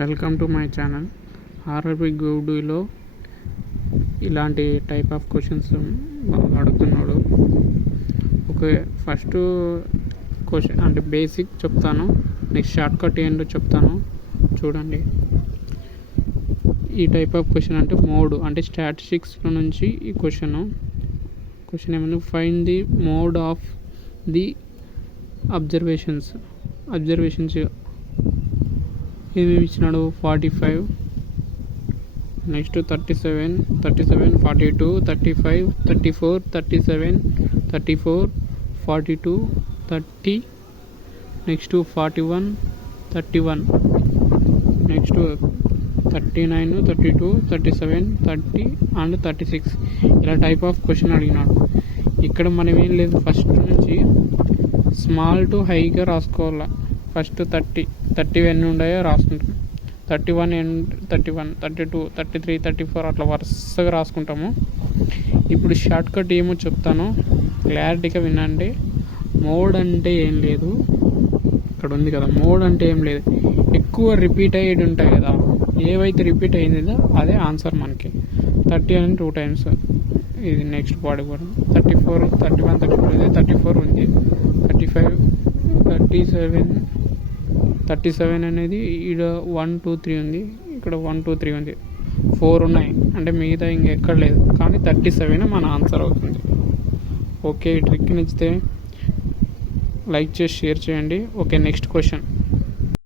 Welcome to my channel. RRB గూడూలో ఇలాంటి type of questions అడుగుతున్నాడు. ఓకే, ఫస్ట్ క్వశ్చన్ అంటే బేసిక్ చెప్తాను, నెక్స్ట్ షార్ట్ కట్ ఏంటో చెప్తాను. చూడండి, ఈ టైప్ ఆఫ్ క్వశ్చన్ అంటే మోడ్ అంటే స్టాటిస్టిక్స్లో నుంచి ఈ క్వశ్చన్ ఏమైనా find the mode of the observations ఏమేమి ఇచ్చినాడు? 45, నెక్స్ట్ 37, 42, 35, 34, 37, 34, 42, 30, నెక్స్ట్ 41, 31, నెక్స్ట్ 39, 32, 37, 30 అండ్ 36. ఇలా టైప్ ఆఫ్ క్వశ్చన్ అడిగినాడు. ఇక్కడ మనం ఏం లేదు, ఫస్ట్ నుంచి స్మాల్ టు హైగా రాసుకోవాలి. ఫస్ట్ 30 ఎన్ని ఉన్నాయో రాసుకుంటాం. 31, 32, 33, 34 అట్లా వరుసగా రాసుకుంటాము. ఇప్పుడు షార్ట్ కట్ ఏమో చెప్తాను, క్లారిటీగా వినండి. మోడ్ అంటే ఏం లేదు, ఇక్కడ ఉంది కదా, మోడ్ అంటే ఏం లేదు, ఎక్కువ రిపీట్ అయ్యేది ఉంటాయి కదా, ఏవైతే రిపీట్ అయ్యిందో అదే ఆన్సర్ మనకి. 30 అని 2 times, ఇది నెక్స్ట్ పార్ట్ కూడా 34, 31, 32, 34 ఉంది, 35, 37 అనేది ఈడ 1, 2, 3 ఉంది, ఇక్కడ 1, 2, 3 ఉంది, 4 ఉన్నాయి. అంటే మిగతా ఇంకెక్కడ లేదు, కానీ 37 మన ఆన్సర్ అవుతుంది. ఓకే, ఈ ట్రిక్ నచ్చితే లైక్ చేసి షేర్ చేయండి. Okay, next question.